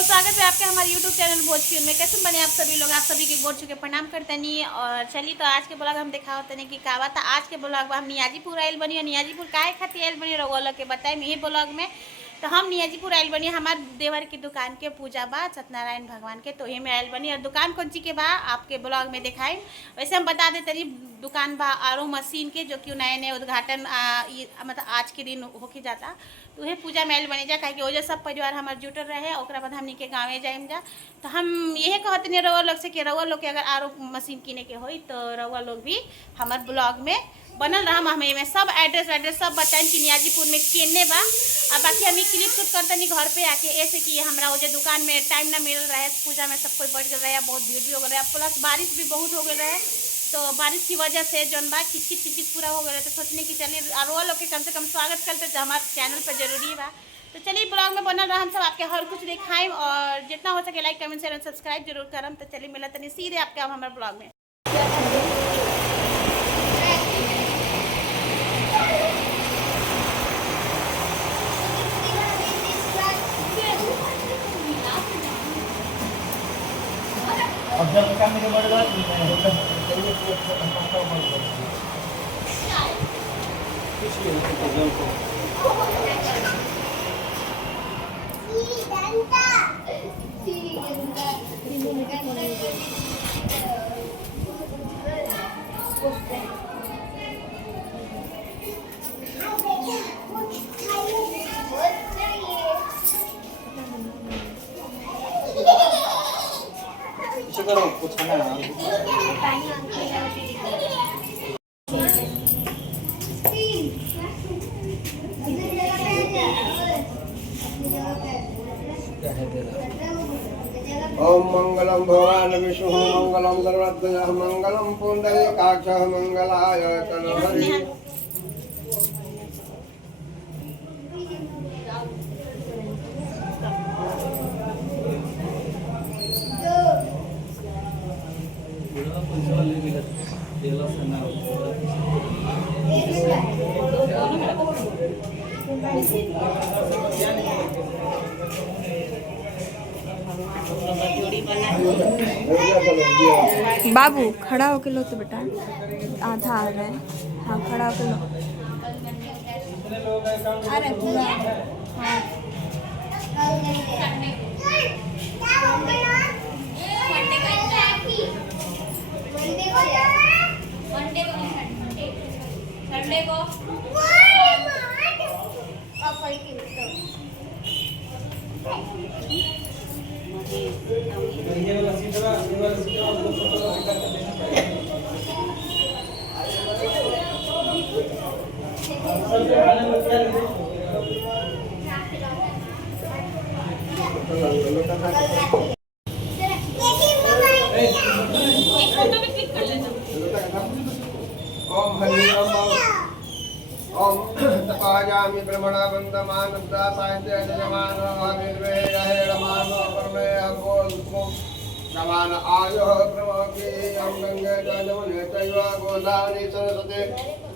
स्वागत है आपके हमारे YouTube चैनल भोजपुरी में। कैसे बने आप सभी लोग? आप सभी के गोड़ चुके प्रणाम करते नहीं। और चलिए तो आज के ब्लॉग हम देखा होते नहीं कि का बात। आज के ब्लॉग में हम नियाजीपुर आयल बनी और नियाजीपुर काहे खातिर आयल बनी रहो लोग के बताए यही ब्लॉग में। तो हम नियाजीपुर आयल बनी, हमारे देवर की दुकान के पूजा बा सत्यनारायण भगवान के, तो ही में आयल बनी। और दुकान कौन सी के बा आपके ब्लॉग में दिखाई। वैसे हम बता देते रही दुकान बा आरो मशीन के, जो कि नए नए उद्घाटन मतलब आज के दिन होके जाता। तो वही पूजा में आयल बनी जा कहे वजह सब परिवार हमारे जुटल रहे। और बाद हमनी के गाँव जाइम जा। तो हम यही कहते नहीं रउआ लोग से कि रउआ लोग के अगर आरो मशीन किने के होई तो रउआ लोग भी हमारे ब्लॉग में बनल रहा। हमें में सब एड्रेस सब बताएं कि नियाजीपुर में केने बा। अब बाकी हम क्लिप शूट करते नहीं घर पे आके, ऐसे कि हमारा वो दुकान में टाइम ना मिल रहा है। पूजा में सब कोई बढ़ गया रहे, बहुत भीड़ भी हो गया, प्लस बारिश भी बहुत हो गया रहे। तो बारिश की वजह से जौन बा खिचखिच पूरा हो गया। तो सोचने की चलिए और लोग के कम से कम स्वागत करते तो हमारे चैनल पर जरूरी बा। तो चलिए ब्लॉग में बनल रहा, हम सब आपके हर कुछ दिखाएं और जितना हो सके लाइक कमेंट शेयर सब्सक्राइब जरूर करम। तो चलिए मिला तनी सीधे आपके हमारे ब्लॉग में। अब जब काम में बढ़ गया करो कुछ ना ओम मंगलम भगवान विष्णु मंगलम गरुड़ध्वज मंगलम पुंडरीकाक्ष मंगलाय तनहरि। बाबू खड़ा होके लो तो बेटा, आधा आ रहा है। हाँ खड़ा होके लो। अरे पूरा हाँ। ओम तपाजामि ब्रह्मणा वंदमान दासायते जमान आविर्वे रहे रमान परमे अगोल जमान आयो ब्रह्मके हम गंगे जमुने चैव गोदावरी सरस्वती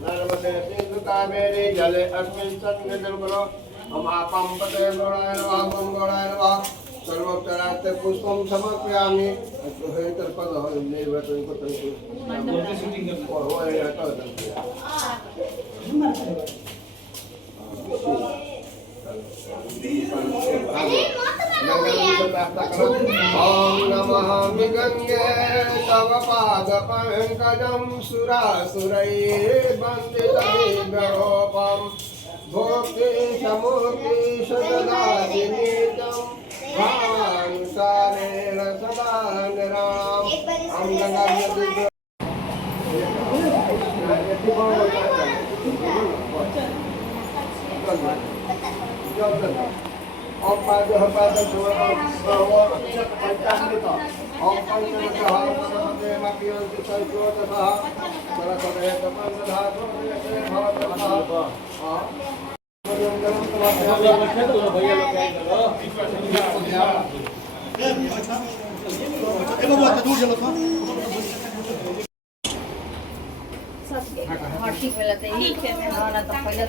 नर्मदे सिंधु कावेरी जले अस्मिन् सन्निधिं कुरु हम आपं पते गौराय नमः ओम गौराय नमः सर्वोपचारार्थे पुष्पं समर्पयामि। हे तर्पद निर्वतन को तंतु शूटिंग कर हो रहता है। ओम नमः गंगे तव पाद पंकजं सुरासुरैः वन्दितमेघरूपं भोक्ति समूर्ति सददाति नित्यं भावानुसारेण सदा निराम। हम गंगा ओम पाद पाद जोड़ पंचामृत ओम पंचदशः परमते मकियन्ति सैकोदशः सरस्वते तपन्धातु भवतः हाँ ठीक है लगता है ठीक है हाँ ना तो पहले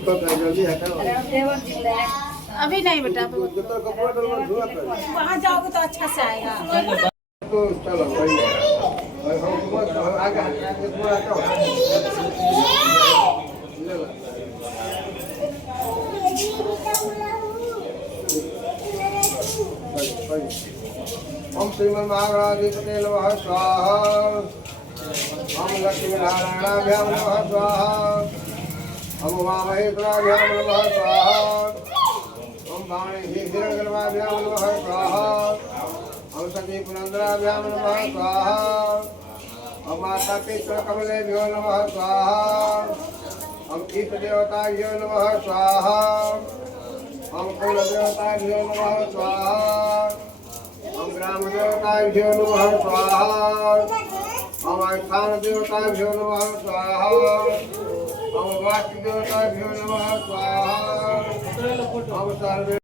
तो जल्दी हटाओ। देवर जिंदा है अभी नहीं बेटा जितना कपड़ा डालना धुआ कर। वहाँ जाओगे तो अच्छा से आएगा तो चलो कोई नहीं। और हम तुम आगे आगे तुम हटाओ। ले लो। ओम श्रीमन महागणाधिपते नमः स्वाहा। ओम लक्ष्मी नारायणाभ्याम नमः स्वाहा। ओम उमामहेश्वराभ्याम नमः स्वाहा। ओम वाणी हिरण्यगर्भाभ्याम नमः स्वाहा। ओम सती पुनंदराभ्याम नमः स्वाहा। ओम माता पितृ कमलेभ्यो नमः स्वाहा। ओम इष्ट देवताभ्यो नमः स्वाहा। ओम कुल देवताभ्यो नमः स्वाहा। ओम ग्राम देवताभ्यो नमः स्वाहा। ओम स्थान देवताभ्यो नमः स्वाहा। ओम वास्तु देवताभ्यो नमः स्वाहा। ओम सर्वे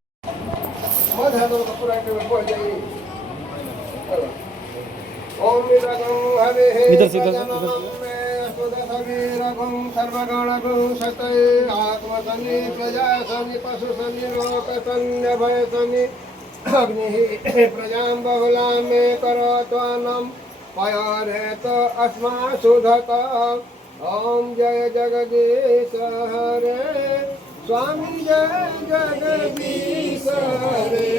मध है तो पूरा के पहुंच जाइए। ओम विरगं हरे इधर से सुदसवीरगं सर्वगणगं सतये आत्मसनि प्रजा सनि पशु सनि लोक सन्य भय सनि अग्निः प्रजां बहुलां मे करोत्वानं पयोरेत अस्मा सुधत। ओम जय जगदीश हरे स्वामी जय जगदीश हरे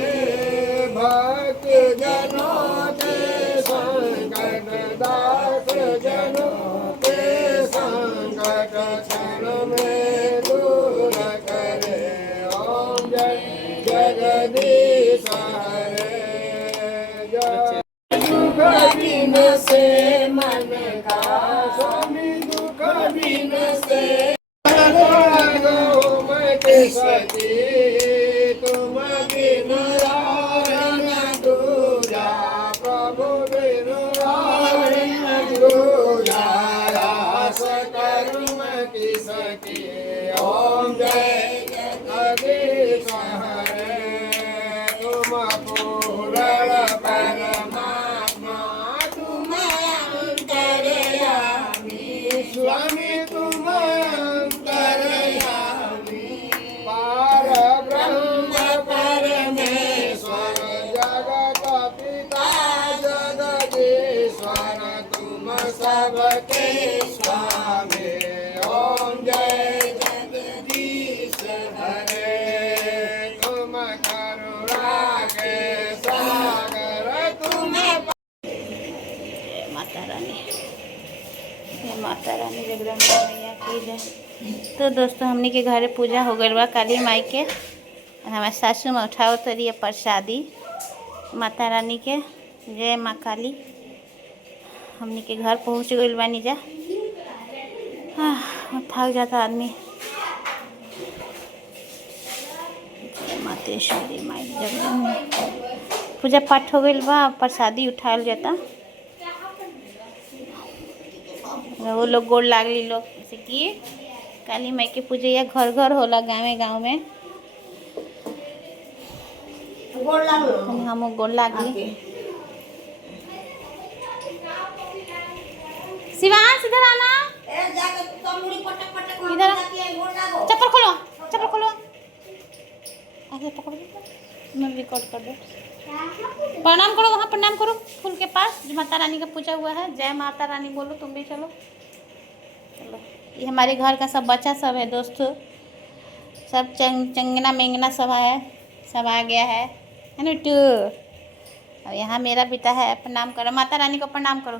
भक्त जनों के संकट दास जनों के संकट क्षण में दूर करे। ओम जय जगदीश हरे जय दुख बिन से मन का स्वामी दुख बिन से सती तुम बिन रावण दूजा प्रभु बिन रावण दूजा रास करुम की सकी। ओम जय जगदीश हरे तुम पूर्ण परमात्मा तुम अंतर्यामी स्वामी तुम अंतर्यामी पार ब्रह्म परमेश्वर जगत पिता जगदीश्वर तुम सबके स्वामी। ओम जय जगदीश हरे तुम करुणा के सागर तुम माता रानी जगदम्बा मैया की जय। तो दोस्तों हमने के घरे पूजा हो गई बा काली माई के। हमारे सासू में उठाओ तरी प्रसादी माता रानी के। जय माँ काली। हमने के घर पहुँच गई बानी जा। थक जाता आदमी। जय मातेश्वरी माई जगदम्बा। पूजा पाठ हो गई बा प्रसादी उठाल जाता। वो लोग गोड़ लागली लोग जैसे कि काली माई के पूजा घर घर होला गाँव में। हम गोड़ लागली। शिवांश इधर आना। इधर चप्पल खोलो आगे पकड़ो। मैं रिकॉर्ड कर दो। प्रणाम करो वहाँ प्रणाम करो फूल के पास जो माता रानी का पूजा हुआ है। जय माता रानी बोलो तुम भी। चलो चलो ये हमारे घर का सब बच्चा सब है दोस्तों। सब चंगना मेंगना सब है सब आ गया है ना टू। और यहाँ मेरा बेटा है। प्रणाम करो माता रानी को प्रणाम करो।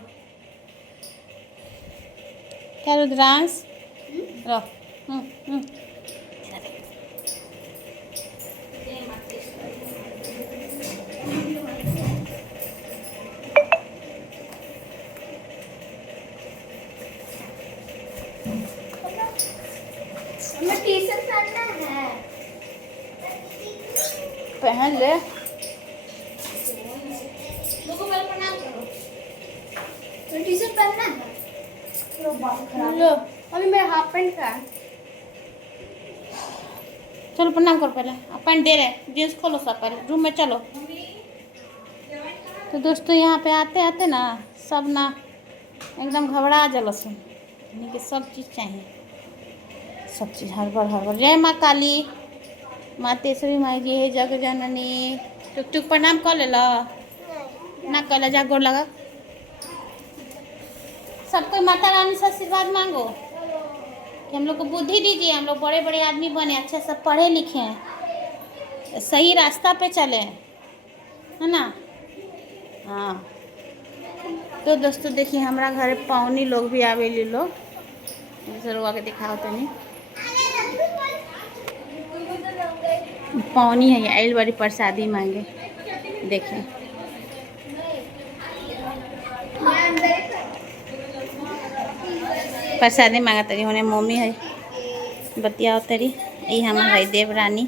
क्या रुद्रांश रो पहन ले। लो अभी मेरा हाफ पैंट का चलो प्रणाम करो पहले पैंट दे रहे जींस खोलो सब पहले रूम में चलो। तो दोस्तों यहाँ पे आते आते ना सब ना एकदम घबरा जलस यानी कि सब चीज़ चाहिए, सब चीज़ हड़बड़ हड़बड़। जय माँ काली माँ तेसरी माई जी है जग जननी। टुक टुक प्रणाम कर ले ना कर जा गोर लगा। सबको माता रानी से आशीर्वाद मांगो कि हम लोग को बुद्धि दीजिए, हम लोग बड़े बड़े आदमी बने, अच्छे से पढ़े लिखे हैं, सही रास्ता पे चले, है ना। हाँ तो दोस्तों देखिए हमारा घर पौनी लोग भी आवे ली लोग जरूर आके दिखाओ तो नहीं पौनी है आइल बड़ी प्रसादी मांगे। देखिए प्रसादी मांगा तरी होने मम्मी है बतिया तरी ये हमारा देवरानी।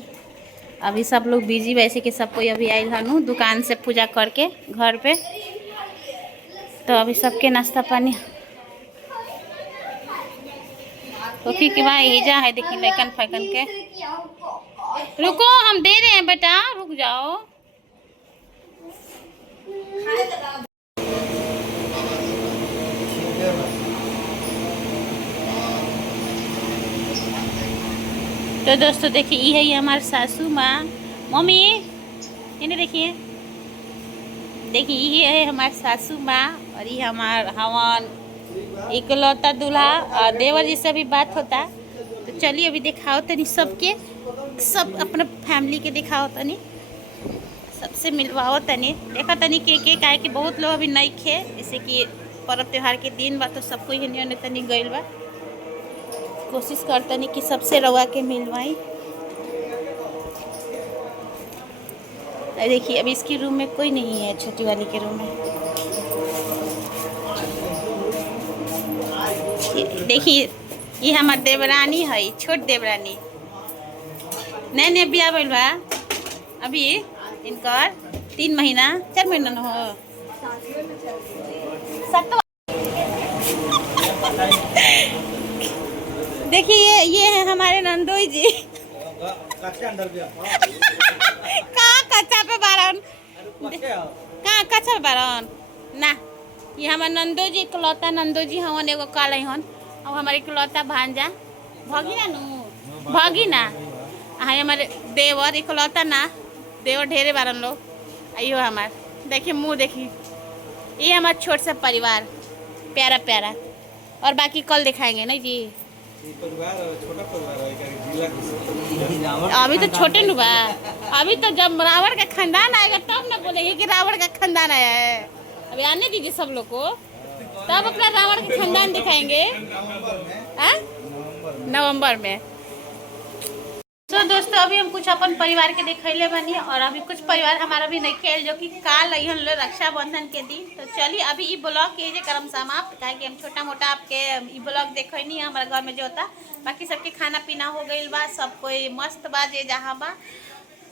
अभी सब लोग बिजी वैसे कि सब कोई अभी आयल हनु दुकान से पूजा करके घर पे, तो अभी सबके नाश्ता पानी तो फिर के बाद हिजा है। देखिए लैकन फैकन के रुको हम दे रहे हैं बेटा रुक जाओ। तो दोस्तों देखिए ये है हमारे सासू माँ मम्मी इन्हें देखिए देखिए ये है हमारे सासू माँ और ये हमार हवन इकलौता दूल्हा और देवर जी से भी बात होता। तो चलिए अभी दिखाओ तनी सबके सब अपने फैमिली के दिखाओ तनी सबसे मिलवाओ तनी देखा तनी के काहे कि बहुत लोग अभी नहीं खे जैसे कि पर्व त्योहार के दिन बा तो सबको ही तनी गइल बा। कोशिश करतनी कि सबसे रवा के मिलवाई। देखिए अभी इसकी रूम में कोई नहीं है छोटी वाली के रूम में। देखिए ये हमार देवरानी है छोट देवरानी नए नए बिया भइल बा अभी इनकर 3 महीना 4 महीना न हो देखिए ये है हमारे नंदोई जी कहाँ कच्चा पे बारन कहाँ कच्चा पे बारन ना ये हमारे नंदो जी इकलौता नंदो जी हवन एगो काल हन और हमारे इकलौता भांजा भगिना नु भगिना हाँ हमारे देवर इकलौता ना देवर ढेरे बारन लोग आइयो हमार देखिए मुँह देखिए ये हमारा छोट सा परिवार प्यारा प्यारा और बाकी कल दिखाएंगे ना जी। अभी तो छोटे नु बा अभी तो जब रावण का खानदान आएगा तब ना बोलेंगे कि रावण का खानदान आया है। अभी आने दीजिए सब लोग को तब अपना रावण का खानदान दिखाएंगे नवंबर में। तो दोस्तों अभी हम कुछ अपन परिवार के दिखैले बनी और अभी कुछ परिवार हमारा भी नहीं खेल जो कि काल अहन लो रक्षाबंधन के दिन। तो चलिए अभी ये ब्लॉग के जे क्रम समाप्त काहे कि हम छोटा मोटा आपके ये ब्लॉग देखनी है हमारे घर में जो होता बाकी सबके खाना पीना हो गई बा सब कोई मस्त बा जे जहाँ बा।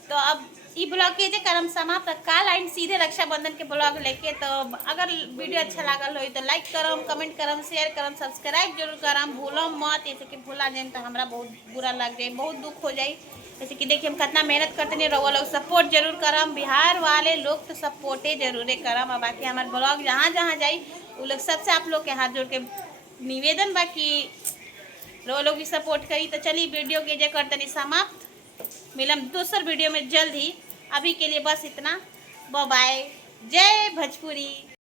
तो अब ये ब्लॉग के जे क्रम समाप्त काल आइन सीधे रक्षाबंधन के ब्लॉग लेके। तो अगर वीडियो अच्छा लागल हो तो लाइक करम कमेंट करम शेयर करम सब्सक्राइब जरूर करम भूलम मत जैसे कि भूला जाए तो हमारा बहुत बुरा लग जाए बहुत दुख हो जाए। जैसे कि देखिए हम कितना मेहनत करते नहीं रहो लोग सपोर्ट जरूर करम बिहार वाले लोग तो सपोर्टे जरूर करम। और बाकी हमारे ब्लॉग जहाँ जहाँ जाई वो लोग सबसे आप लोग के हाथ जोड़ के निवेदन बाकी रो लोग भी सपोर्ट करी। तो चलिए वीडियो के जे करतनी समाप्त मिलम दूसर वीडियो में जल्द ही। अभी के लिए बस इतना बाय जय भोजपुरी।